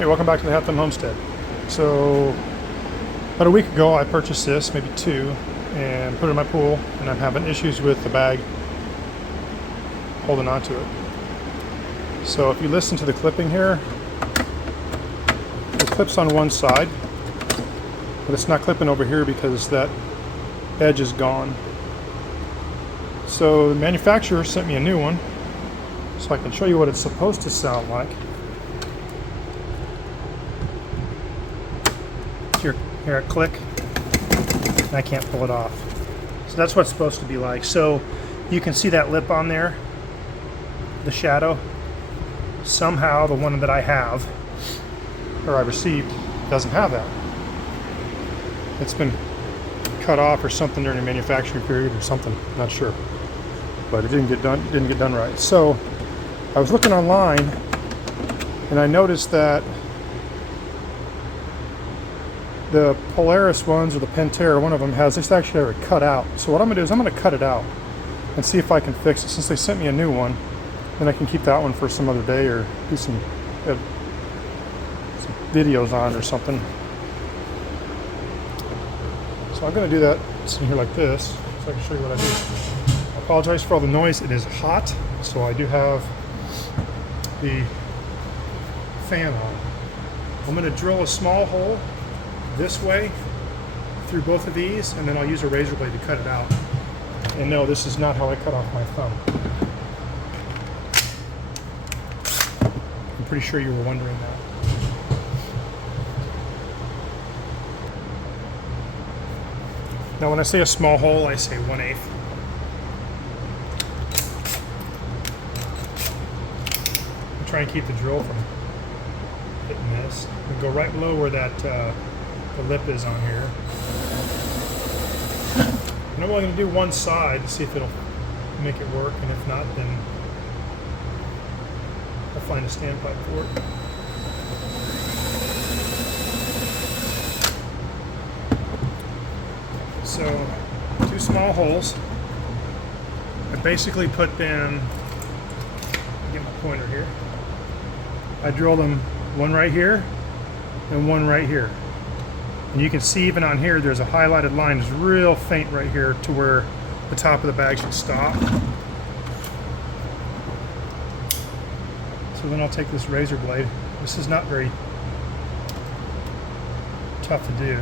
Hey, welcome back to the Half-Ton Homestead. So, about a week ago I purchased this, maybe two, and put it in my pool, and I'm having issues with the bag holding onto it. So if you listen to the clipping here, it clips on one side, but it's not clipping over here because that edge is gone. So the manufacturer sent me a new one, so I can show you what it's supposed to sound like. Here I click, and I can't pull it off. So that's what it's supposed to be like. So you can see that lip on there, the shadow. Somehow the one that I have, or I received, doesn't have that. It's been cut off or something during the manufacturing period or something, not sure. But it didn't get done right. So I was looking online and I noticed that the Polaris ones, or the Pentair, one of them has this actually already cut out. So what I'm going to do is I'm going to cut it out and see if I can fix it. Since they sent me a new one, then I can keep that one for some other day or do some videos on or something. So I'm going to do that sitting here like this so I can show you what I do. I apologize for all the noise. It is hot, so I do have the fan on. I'm going to drill a small hole this way through both of these, and then I'll use a razor blade to cut it out. And no, this is not how I cut off my thumb. I'm pretty sure you were wondering that. Now when I say a small hole, I say 1/8. I'm trying to keep the drill from hitting this. And go right below where that the lip is on here. And I'm only going to do one side to see if it'll make it work, and if not, then I'll find a standpipe for it. So, two small holes. I basically put them, get my pointer here. I drill them one right here and one right here. And you can see even on here there's a highlighted line. It's real faint right here to where the top of the bag should stop. So then I'll take this razor blade. This is not very tough to do.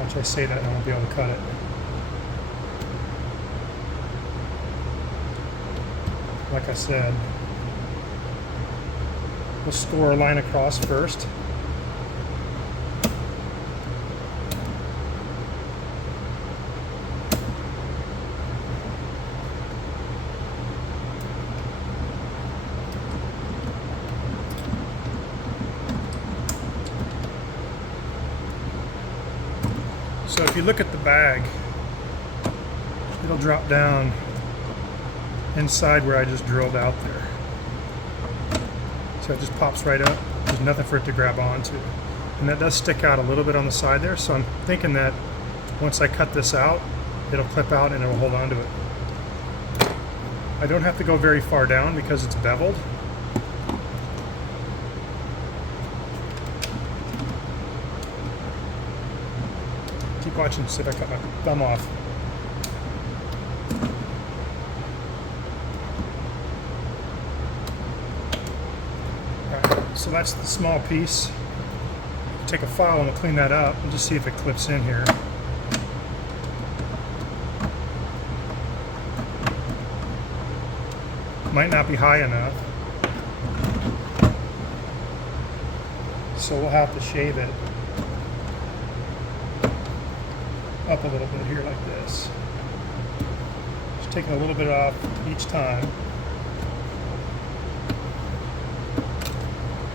Watch I say that and I won't be able to cut it. Like I said, we'll score a line across first. So if you look at the bag, it'll drop down inside where I just drilled out there. So it just pops right up. There's nothing for it to grab onto. And that does stick out a little bit on the side there, so I'm thinking that once I cut this out, it'll clip out and it'll hold on to it. I don't have to go very far down because it's beveled. Keep watching, see if I cut my thumb off. Alright, so that's the small piece. Take a file and we'll clean that up and just see if it clips in here. Might not be high enough, so we'll have to shave it up a little bit here like this. Just taking a little bit off each time.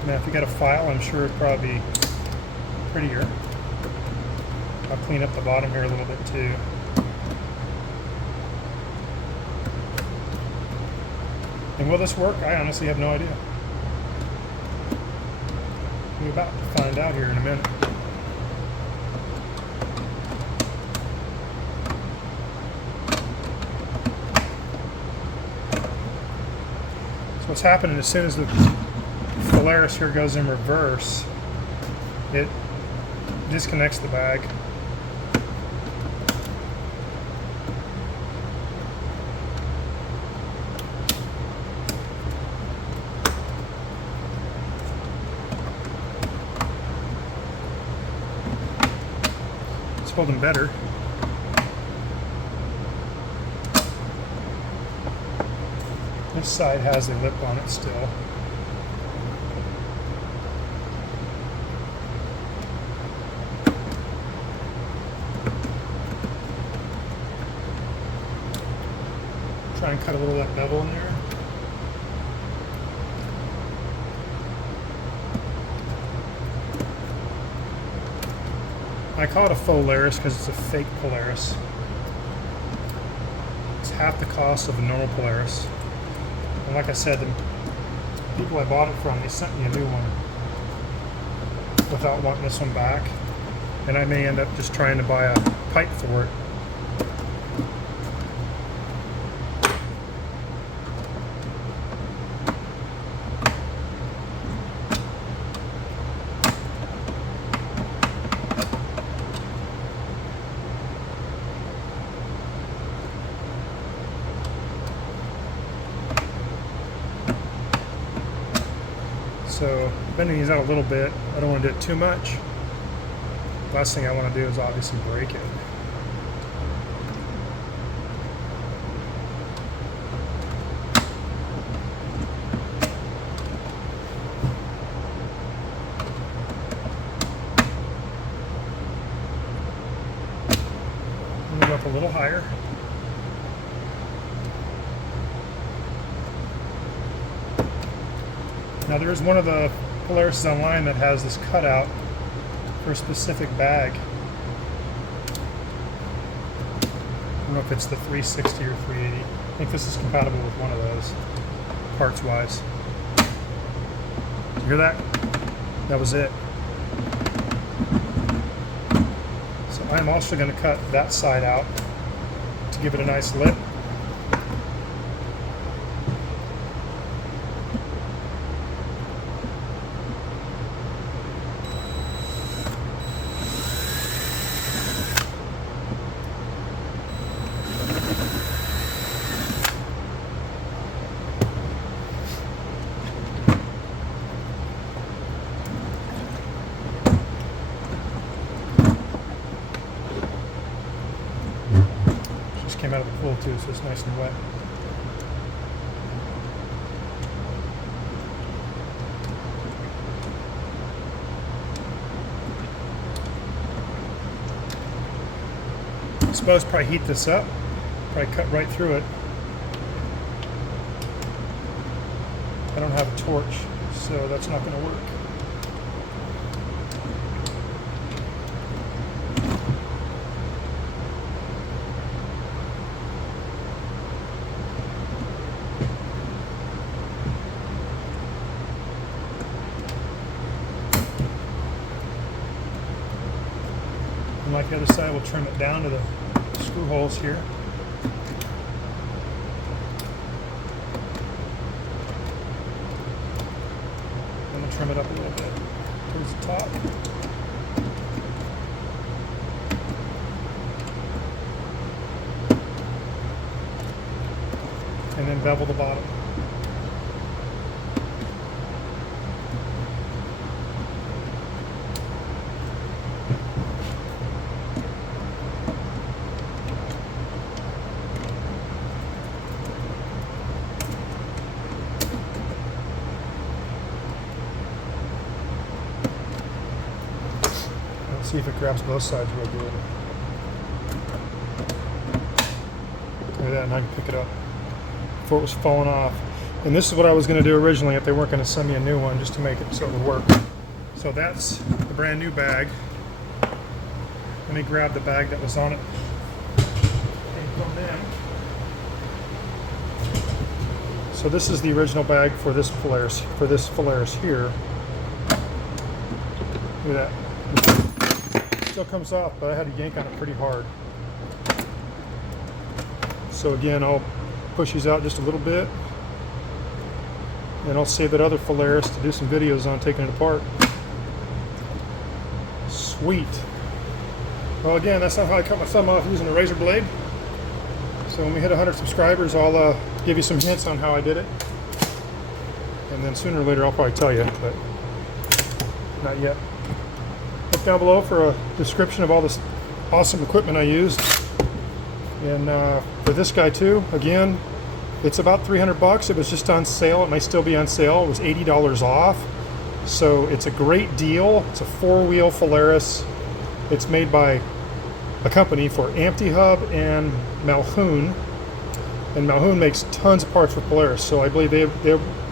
Now if you got a file, I'm sure it'd probably be prettier. I'll clean up the bottom here a little bit too. And will this work? I honestly have no idea. We're about to find out here in a minute. So what's happening as soon as the Polaris here goes in reverse, it disconnects the bag. It's holding better. This side has a lip on it still. Try and cut a little of that bevel in there. I call it a FOLARIS because it's a fake Polaris. It's half the cost of a normal Polaris. And like I said, the people I bought it from, they sent me a new one without wanting this one back. And I may end up just trying to buy a pipe for it. So bending these out a little bit. I don't want to do it too much. Last thing I want to do is obviously break it. Move up a little higher. Now there is one of the Polarises online that has this cutout for a specific bag. I don't know if it's the 360 or 380. I think this is compatible with one of those, parts wise. Did you hear that? That was it. So I'm also going to cut that side out to give it a nice lip. Came out of the pool too, so it's nice and wet. I suppose probably heat this up, probably cut right through it. I don't have a torch, so that's not going to work. And like the other side, we'll trim it down to the screw holes here. And we'll trim it up a little bit towards the top. And then bevel the bottom. See if it grabs both sides real good. Look at that, and I can pick it up before it was falling off. And this is what I was going to do originally if they weren't going to send me a new one, just to make it so it would work. So that's the brand new bag. Let me grab the bag that was on it. And from them. So this is the original bag for this Polaris here. Look at that. Still comes off, but I had to yank on it pretty hard. So again, I'll push these out just a little bit and I'll save that other Polaris to do some videos on taking it apart. Sweet. Well, again, that's not how I cut my thumb off using a razor blade. So when we hit 100 subscribers, I'll give you some hints on how I did it. And then sooner or later, I'll probably tell you, but not yet. Look down below for a description of all this awesome equipment I used. And for this guy too, again, it's about 300 bucks. It was just on sale. It may still be on sale. It was $80 off. So it's a great deal. It's a 4-wheel Polaris. It's made by a company for Amptyhub and Makhoon. And Makhoon makes tons of parts for Polaris. So I believe they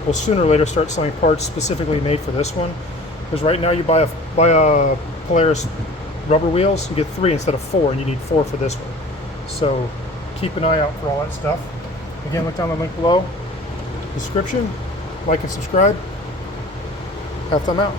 will sooner or later start selling parts specifically made for this one. Because right now you buy a Polaris rubber wheels, you get 3 instead of 4, and you need 4 for this one. So keep an eye out for all that stuff. Again, look down the link below. Description, like and subscribe. Have them out.